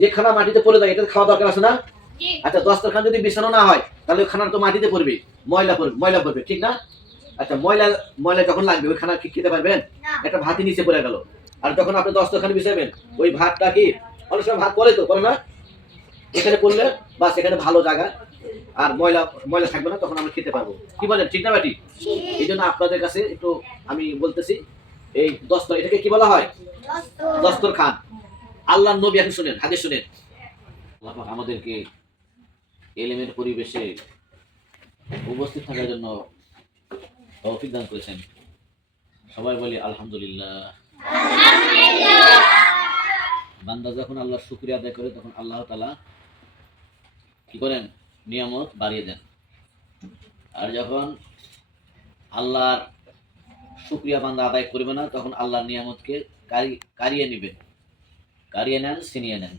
যে খানা মাটিতে পড়ে যায় এটা খাওয়া দরকার আছে না? আচ্ছা দস্তরখান যদি বিছানো না হয় তাহলে ওই খানাটা তো মাটিতে পড়বে ময়লা পড়বে ময়লা পড়বে ঠিক না? আচ্ছা ময়লা ময়লা যখন লাগবে ওই খানা কি খেতে পারবেন? একটা ভাতই নিচে পড়ে গেল। আর যখন আপনি দস্তরখানে বিছাবেন ওই ভাতটা কি? অনেক সময় ভাত পড়ে তো পড়ে না? এখানে পড়লে বা সেখানে ভালো জায়গা। আর ময়লা ময়লা থাকবে না তখন আমরা খেতে পারব। কি বলেন ঠিক না বাটি? এই জন্য আপনাদের কাছে একটু আমি বলতেছি এই দস্তর এটাকে কি বলা হয়? দস্তর খান। আল্লাহ নবী এখন শুনেন হাদিস শুনেন। আল্লাহ আমাদেরকে এলিমেন্ট পরিবেশে উপস্থিত থাকার জন্য তৌফিক দান করেছেন। সবাই বলি আলহামদুলিল্লাহ। বান্দা যখন আল্লাহ শুক্রিয়া আদায় করে তখন আল্লাহ তালা কি করেন? নিয়ামত বাড়িয়ে দেন। আর যখন আল্লাহর শুক্রিয়া বান্দা আদায় করবে না তখন আল্লাহর নিয়ামতকে কারি কারিয়ে নেবেন কারিয়ে নেন, ছিনিয়ে নেন।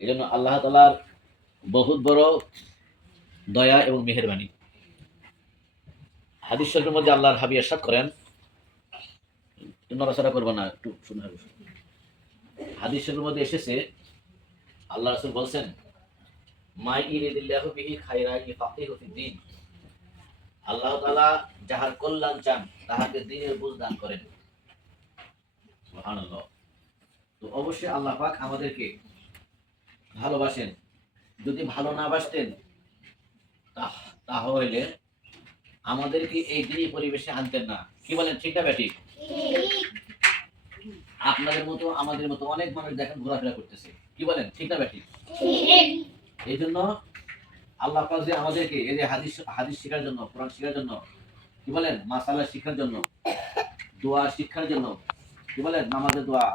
এই জন্য আল্লাহ তালার বহুত বড় দয়া এবং মেহেরবানি। হাদিস শরীফের মধ্যে আল্লাহর হাবি এরশাদ করেন। নড়াচড়া করব না, একটু শুনে হবে হাদিস শরীফের মধ্যে এসেছে, আল্লাহ রাসূল বলছেন মাই ইরিদিল্লাহু বিহি খায়রা ইফাকিহু ফিদ্দিন আল্লাহ তাআলা যাহার কল্যাণ চান, তাহাকে দ্বীনের বুঝ দান করেন। সুবহানাল্লাহ। তো অবশ্যই আল্লাহ পাক আমাদেরকে ভালোবাসেন। যদি ভালো না বাসতেন তাহলে আমাদেরকে এই দিনই পরিবেশে আনতেন না। কি বলেন, ঠিক না ব্যাটি আপনাদের মতো, আমাদের মতো অনেক মানুষ দেখেন ঘোরাফেরা করতেছে। কি বলেন, ঠিক না ব্যাটি এই জন্য আল্লাহ পাক যে আমাদেরকে, এই যে হাদিস হাদিস শেখার জন্য, কোরআন শেখার জন্য, কি বলেন, মাসালা শিক্ষার জন্য, দোয়া শিক্ষার জন্য, কি বলেন, নামাজের দোয়া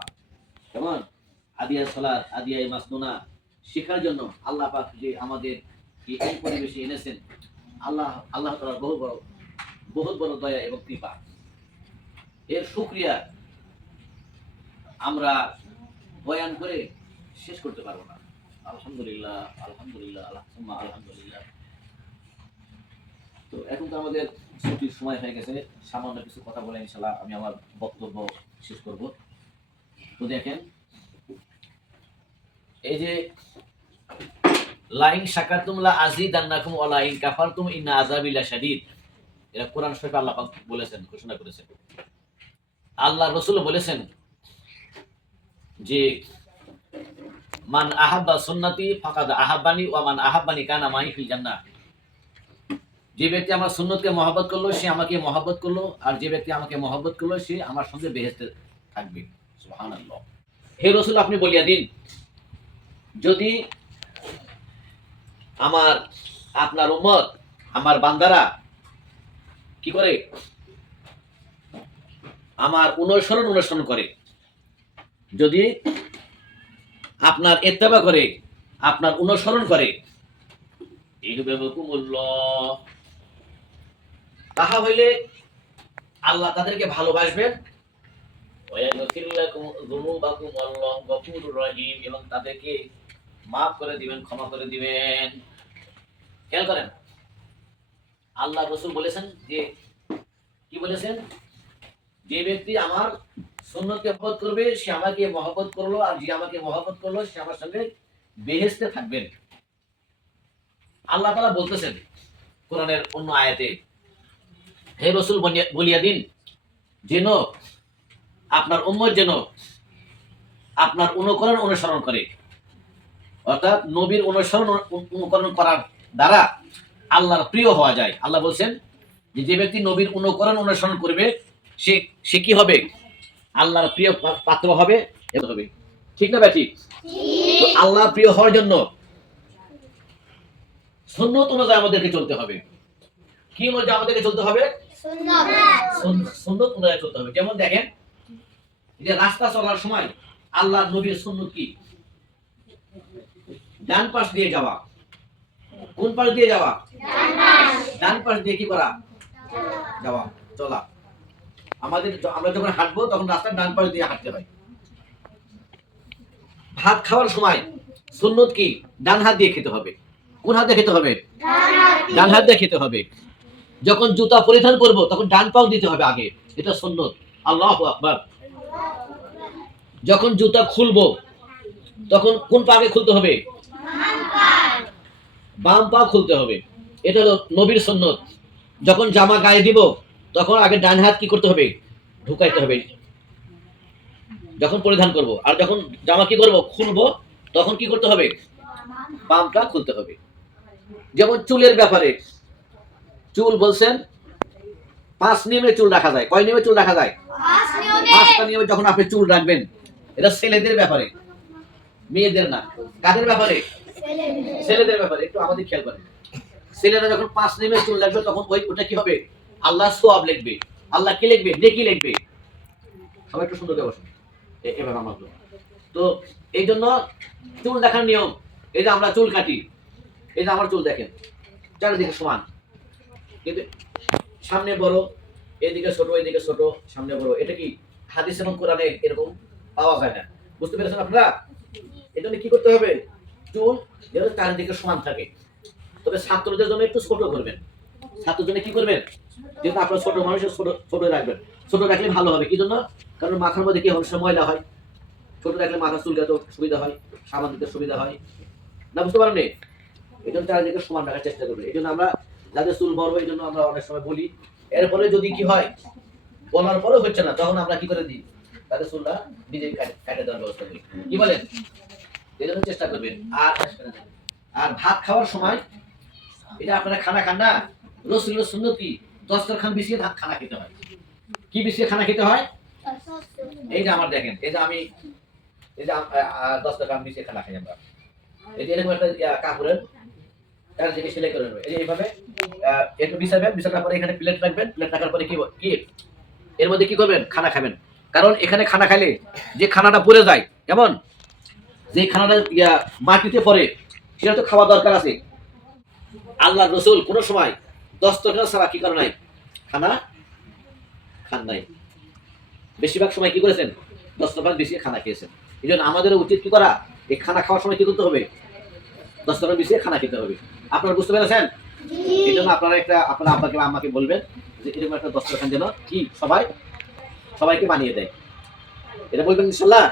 কেমন? আদিয়া সলাত, আদিয়া মাসনুনা। শেখার জন্য আল্লাহ পাক যে আমাদের এই পরিবেশে এনেছেন, আল্লাহ আল্লাহ তাআলার বহু বড়, বহুত বড় দয়া এবং কৃপা। এর শুকরিয়া আমরা বয়ান করে শেষ করতে পারব না। আলহামদুলিল্লাহ আলহামদুলিল্লাহ আলহামদুলিল্লাহ আলহামদুলিল্লাহ। তো এখন তো আমাদের ছুটির সময় হয়ে গেছে, সামান্য কিছু কথা বলে ইনশাল্লাহ আমি আমার বক্তব্য শেষ করব। তো দেখেন, এই যে, লাইন শাকারতুম লা আযীদান্নাকুম ওয়া লাইন কাফারতুম ইন্না আযাবি লাশাদীদ। এটা কোরআন শরীফে আল্লাহ বলেছেন, ঘোষণা করেছেন। আল্লাহ রাসূল বলেছেন যে, মান আহাব্বা সুন্নতি ফাকাদ আহাব্বানি ওয়া মান আহাব্বানি কানা মাই ফিল জান্নাহ। যে ব্যক্তি আমার সুন্নতকে মহব্বত করল, সে আমাকে মহব্বত করল, আর যে ব্যক্তি আমাকে মহব্বত করল, সে আমার সঙ্গে বেহেশতে থাকবে। হে রসুল, আপনি বলিয়া দিন, যদি আমার, আপনার উম্মত, আমার বান্দারা কি করে? আমার অনুসরণ অনুসরণ করে। যদি আপনার এত্তেবা করে, আপনার অনুসরণ করে। তাহা হইলে আল্লাহ তাদেরকে ভালোবাসবেন। এবং তাদেরকে মাফ করে দিবেন, ক্ষমা করে দিবেন। খেয়াল করেন, আল্লাহ রসুল বলেছেন যে, কি বলেছেন? যে ব্যক্তি আমার সুন্নতকে মহব্বত করবে, সে আমাকে মহব্বত করল, আর যে আমাকে মহব্বত করল, সে আমার সঙ্গে বেহেস্তে থাকবেন। আল্লাহ তালা বলতেছেন কোরআনের অন্য আয়াতে, হে রসুল, বলিয়া দিন যেন আপনার উম্মত যেন আপনার অনুকরণ অনুসরণ করে। অর্থাৎ নবীর অনুসরণ অনুকরণ করার দ্বারা আল্লাহর প্রিয় হওয়া যায়। আল্লাহ বলছেন যে যে ব্যক্তি নবীর অনুকরণ অনুসরণ করবে সে সে কি হবে? আল্লাহর প্রিয় পাত্র হবে হবে। ঠিক না ব্যাটি? তো আল্লাহ প্রিয় হওয়ার জন্য সুন্নত অনুযায়ী আমাদেরকে চলতে হবে। কি অনুযায়ী আমাদেরকে চলতে হবে? সুন- সুন্নত অনুযায়ী চলতে হবে। যেমন দেখেন যে রাস্তা চলার সময় আল্লাহ নবীর সুন্নত কি? ডান পাশ দিয়ে যাওয়া। কোন পাশ দিয়ে যাওয়া? ডান পাশ দিয়ে কি করা? যাওয়া, চলা। আমাদের আমরা যখন হাঁটবো, তখন রাস্তার ডান পাশ দিয়ে হাঁটতে হয়। ভাত খাওয়ার সময় সুন্নত কি? ডান হাত দিয়ে খেতে হবে। কোন হাত খেতে হবে? ডান হাত দিয়ে খেতে হবে। যখন জুতা পরিধান করব, তখন ডান পাও দিতে হবে আগে। এটা সুন্নত। আল্লাহ আকবার। যখন জুতা খুলবো, তখন কোন পাকে খুলতে হবে? বাম পা খুলতে হবে। এটা হলো নবীর সন্ন্যত যখন জামা গায়ে দিব, তখন আগে ডান হাত কি করতে হবে? ঢুকাইতে হবে। যখন পরিধান করব। আর যখন জামা কি করব? খুলবো, তখন কি করতে হবে? বামটা খুলতে হবে। যেমন চুলের ব্যাপারে। চুল বলছেন, পাঁচ নিয়মে চুল রাখা যায়। কয় নিয়মে চুল রাখা যায়? পাঁচটা নিয়মে যখন আপনি চুল রাখবেন, এটা ছেলেদের ব্যাপারে, মেয়েদের না। কাদের ব্যাপারে? ছেলেদের ব্যাপারে, একটু আমাদের খেয়াল করেন। ছেলেরা যখন পাঁচ নিয়মে চুল রাখবে, তখন ওই ওটা কি হবে? আল্লাহ সোয়াব লিখবে। আল্লাহ কি লিখবে? নেকি লিখবে। সবাই একটু সুন্দর করে বসুন। এভাবে আমার তো এই জন্য চুল দেখার নিয়ম, এই যে আমরা চুল কাটি, এই যে আমার চুল দেখেন, চারিদিকে সমান। কিন্তু সামনে বড়, এদিকে ছোট এদিকে ছোট, সামনে বড়। এটা কি? হাদিস এবং কোরআনে এরকম পাওয়া যায় না। বুঝতে পেরেছেন আপনারা? এই জন্য কি করতে হবে? চুল যেন চারিদিকে সমান থাকে। তবে ছাত্রদের জন্য একটু ছোট করবেন। ছাত্রদের জন্য কি করবেন? যেহেতু আপনার ছোট মানুষের ছোট ছোট রাখবেন। ছোট রাখলে ভালো হবে। কি জন্য? কারণ মাথার মধ্যে কি সময় ময়লা হয়। ছোট রাখলে মাথা চুলকাতে সুবিধা হয়, সাবান দিতে সুবিধা হয়। না, বুঝতে পারেন এই জন্য চারিদিকে সমান রাখার চেষ্টা করবে এই জন্য আমরা যাদের চুল বড় এই জন্য আমরা অনেক সময় বলি। এরপরে যদি কি হয়? বলার পরে হচ্ছে না, তখন আমরা কি করে দিই? তাদের চুলটা নিজে কাটে- দেওয়ার ব্যবস্থা করি। কি বলেন? এই জন্য চেষ্টা করবেন, আর আর ভাত খাওয়ার সময়, এটা আপনারা খানা খান না? রসুল সুন্দর কি দস্তরখান বিছিয়ে খানা খেতে হয়। কি বিছিয়ে খানা খেতে হয়? এই যে আমার দেখেন, এই যে আমি, এই যে দস্তরখান বিছিয়ে খানা খাই আমরা। এই যে এরকম একটা কাপড়ের, তার জিনিস সেলাই করে নেবে। এই যে এইভাবে একটু বিছাবেন, বিছানোর পরে এখানে প্লেট রাখবেন, প্লেট রাখার পরে কি কি এর মধ্যে কি করবেন? খানা খাবেন। কারণ এখানে খানা খাইলে যে খানাটা পড়ে যায় কেমন? যে খানাটা মাটিতে পড়ে সেটা তো খাওয়া দরকার আছে। আল্লাহ রসুল কোনো সময় দস্তরখানা ছাড়া কি করে নাই? খানা খান নাই। বেশিরভাগ সময় কি করেছেন? দশ দস্তরখান বেশি খানা খেয়েছেন। এই জন্য আমাদের উচিত কি করা? এই খানা খাওয়ার সময় কি করতে হবে? দস্তরখান বেশি খানা খেতে হবে। আপনারা বুঝতে পেরেছেন? এই জন্য আপনারা একটা আপনার আব্বাকে বা আম্মাকে বলবেন যে এরকম একটা দস্তরখান যেন কি সবাই সবাইকে বানিয়ে দেয়। এটা বলবেন ইনশাল্লাহ?